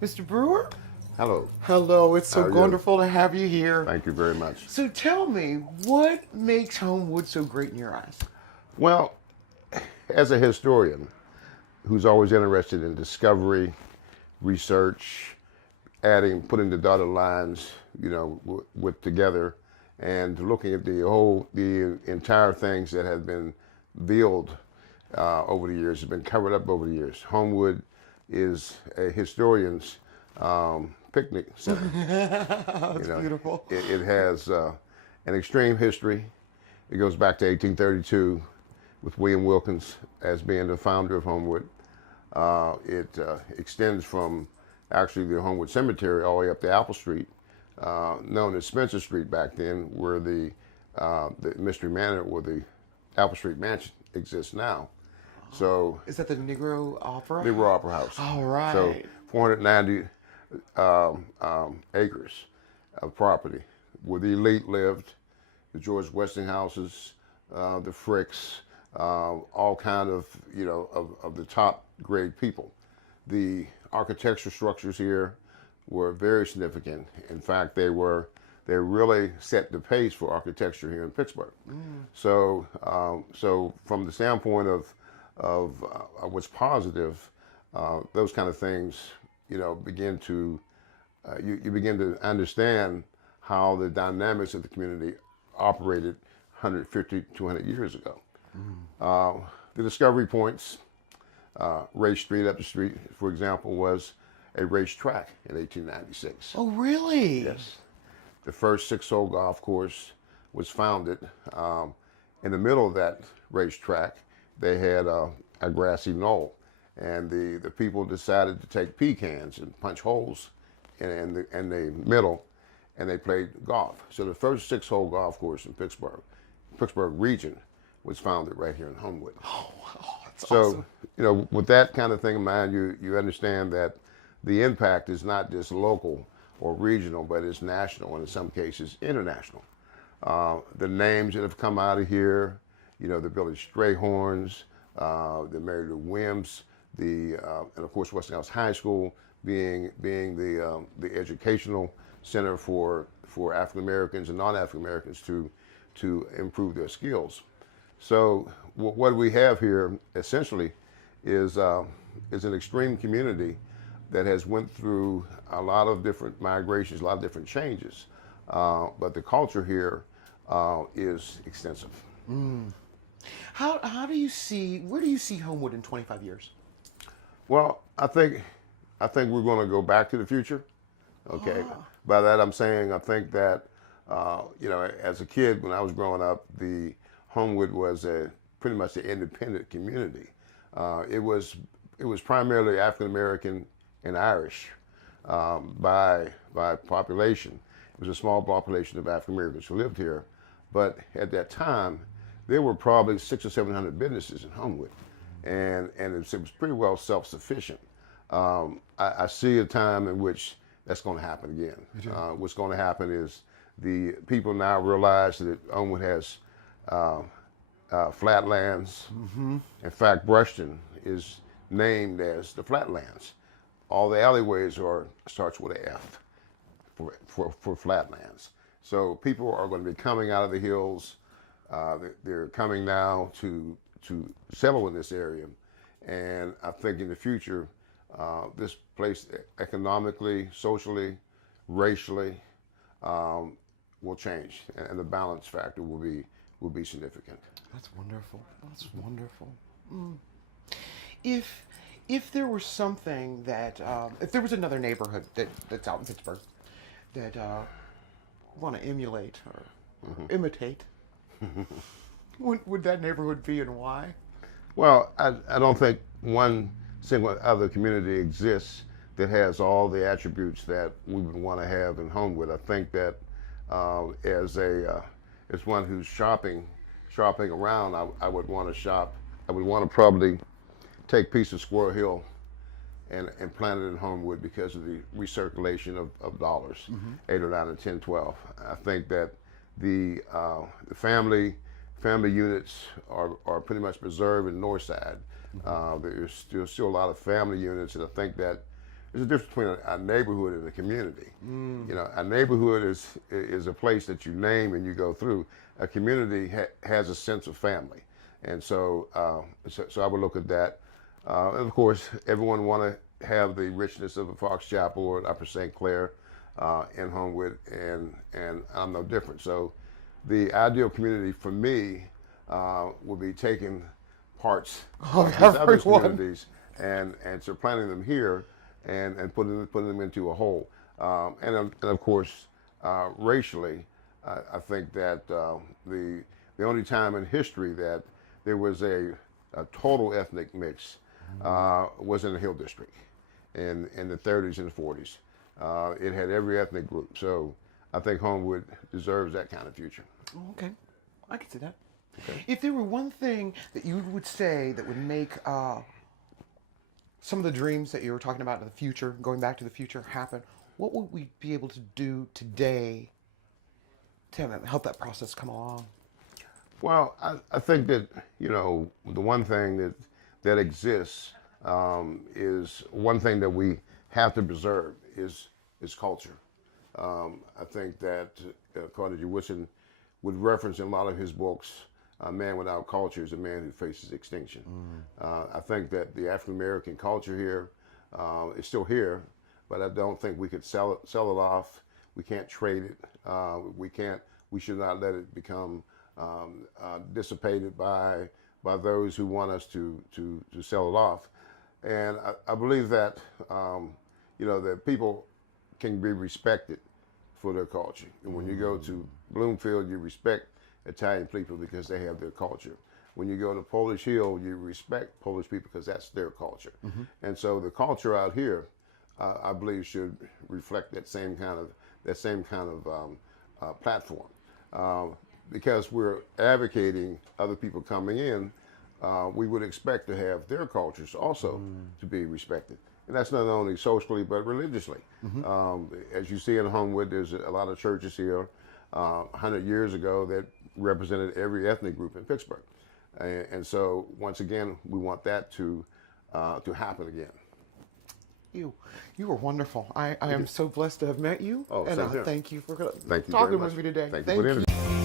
Mr. Brewer? Hello. Hello, it's How so are you? wonderful to have you here. Thank you very much. So tell me, what makes Homewood so great in your eyes? Well, as a historian who's always interested in discovery, research, putting the dotted lines, with together, and looking at the entire things that have been veiled over the years, have been covered up over the years. Homewood is a historian's picnic center. That's beautiful. It has an extreme history. It goes back to 1832 with William Wilkins as being the founder of Homewood. It extends from actually the Homewood Cemetery all the way up to Apple Street, known as Spencer Street back then, where the Mystery Manor, where the Apple Street Mansion exists now. So Is that the Negro Opera? Brewer Opera House. All right. So 490 acres of property where the elite lived, the George Westinghouses, the Fricks, all kind of, of the top grade people. The architectural structures here were very significant. In fact, they really set the pace for architecture here in Pittsburgh. So from the standpoint of what's positive, those kind of things, begin to you begin to understand how the dynamics of the community operated 150, 200 years ago. The discovery points, Race Street up the street, for example, was a racetrack in 1896. Oh, really? Yes. The first six-hole golf course was founded. In the middle of that racetrack, they had a grassy knoll, and the people decided to take pecans and punch holes in the middle, and they played golf. So the first six-hole golf course in Pittsburgh region, was founded right here in Homewood. Oh, that's So, awesome. with that kind of thing in mind, you understand that the impact is not just local or regional, but it's national and in some cases international. The names that have come out of here, the Village Strayhorns, the Mary Lou Wims, and of course Westinghouse High School being the educational center for African Americans and non-African Americans to improve their skills. So what we have here essentially is an extreme community that has went through a lot of different migrations, a lot of different changes, but the culture here is extensive. Where do you see Homewood in 25 years? Well, I think we're going to go back to the future. Okay, by that I'm saying I think that as a kid when I was growing up, the Homewood was pretty much an independent community. It was primarily African American and Irish by population. It was a small population of African Americans who lived here, but at that time there were probably 600 or 700 businesses in Homewood, and it was pretty well self-sufficient. I see a time in which that's going to happen again. What's going to happen is the people now realize that Homewood has flatlands. In fact, Brushton is named as the Flatlands. All the alleyways starts with an F for flatlands. So people are going to be coming out of the hills. They're coming now to settle in this area, and I think in the future, this place economically, socially, racially will change, and the balance factor will be significant. That's wonderful. That's wonderful. If there was something that, if there was another neighborhood that's out in Pittsburgh that want to emulate or imitate, what would that neighborhood be and why? Well, I don't think one single other community exists that has all the attributes that we would want to have in Homewood. I think that as one who's shopping around, I would want to shop. I would want to probably take a piece of Squirrel Hill and plant it in Homewood because of the recirculation of dollars, 8 or 9 or 10, 12. I think that the family units are pretty much preserved in North Side. There's still a lot of family units, and I think that there's a difference between a neighborhood and a community. You know, a neighborhood is a place that you name and you go through. A community has a sense of family, and so I would look at that. And of course, everyone want to have the richness of a Fox Chapel or Upper St. Clair in Homewood, and I'm no different. So the ideal community for me would be taking parts of these other communities and supplanting them here and putting them into a whole. And of course, racially, I think that the only time in history that there was a total ethnic mix was in the Hill District in the 30s and the 40s. It had every ethnic group. So I think Homewood deserves that kind of future. Okay, I can see that. Okay. If there were one thing that you would say that would make some of the dreams that you were talking about in the future, going back to the future, happen, what would we be able to do today to help that process come along? Well, I think that, you know, the one thing that exists is one thing that we have to preserve is culture. I think that Carnegie Woodson would reference in a lot of his books, a man without culture is a man who faces extinction. I think that the African American culture here is still here, but I don't think we could sell it off. We can't trade it. We should not let it become dissipated by those who want us to sell it off. And I believe that you know, that people can be respected for their culture. And when you go to Bloomfield, you respect Italian people because they have their culture. When you go to Polish Hill, you respect Polish people because that's their culture. And so the culture out here, I believe, should reflect that same kind of platform. Because we're advocating other people coming in, we would expect to have their cultures also to be respected. And that's not only socially, but religiously. As you see in Homewood, there's a lot of churches here 100 years ago that represented every ethnic group in Pittsburgh. And so, once again, we want that to happen again. You were wonderful. I am so blessed to have met you. Oh, and same here. thank you for Thank you talking very much. with me today. Thank you for the interview.